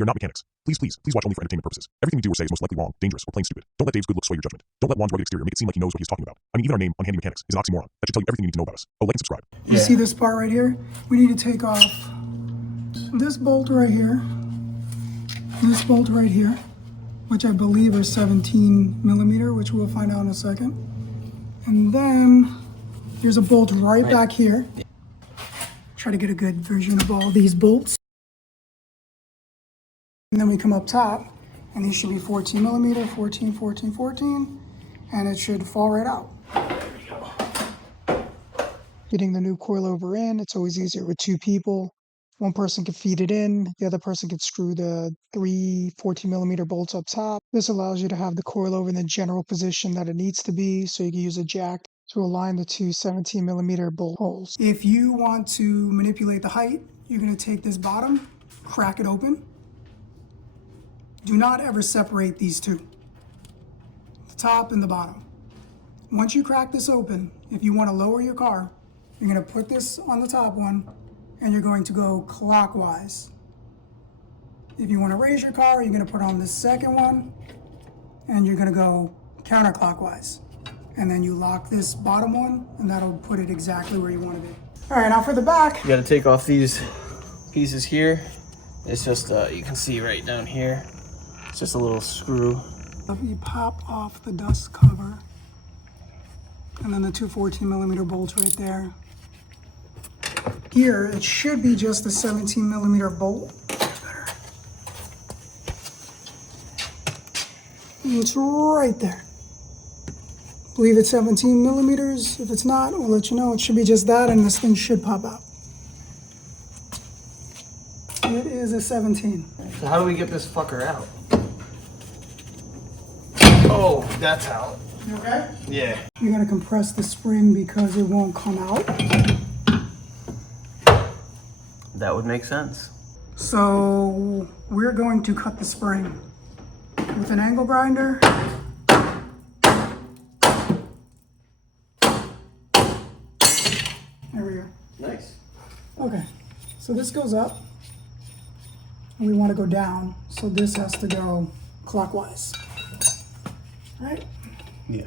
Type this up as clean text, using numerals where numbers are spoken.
We are not mechanics. Please watch only for entertainment purposes. Everything we do or say is most likely wrong, dangerous, or plain stupid. Don't let Dave's good looks sway your judgment. Don't let Juan's rugged exterior make it seem like he knows what he's talking about. I mean, even our name, Unhandy Mechanics, is an oxymoron. That should tell you everything you need to know about us. Oh, like and subscribe. You see this part right here? We need to take off this bolt right here, this bolt right here, which I believe is 17 millimeter, which we'll find out in a second. And then there's a bolt right back here. Try to get a good version of all these bolts. And then we come up top, and these should be 14 millimeter, 14, 14, 14, and it should fall right out. Getting the new coilover in, it's always easier with two people. One person can feed it in, the other person can screw the 3 14 millimeter bolts up top. This allows you to have the coilover in the general position that it needs to be, so you can use a jack to align the two 17 millimeter bolt holes. If you want to manipulate the height, you're going to take this bottom, crack it open. Do not ever separate these two, the top and the bottom. Once you crack this open, if you want to lower your car, you're going to put this on the top one and you're going to go clockwise. If you want to raise your car, you're going to put on the second one and you're going to go counterclockwise. And then you lock this bottom one and that'll put it exactly where you want to be. All right, now for the back. You got to take off these pieces here. It's just, you can see right down here. It's just a little screw. You pop off the dust cover and then the two 14 millimeter bolts right there. Here, it should be just a 17 millimeter bolt. It's right there. I believe it's 17 millimeters. If it's not, we'll let you know. It should be just that, and this thing should pop out. It is a 17. So how do we get this fucker out? Oh, that's how. You okay? Yeah. You gotta compress the spring because it won't come out. That would make sense. So we're going to cut the spring with an angle grinder. There we go. Nice. Okay, so this goes up and we want to go down, so this has to go clockwise. Right? Yeah.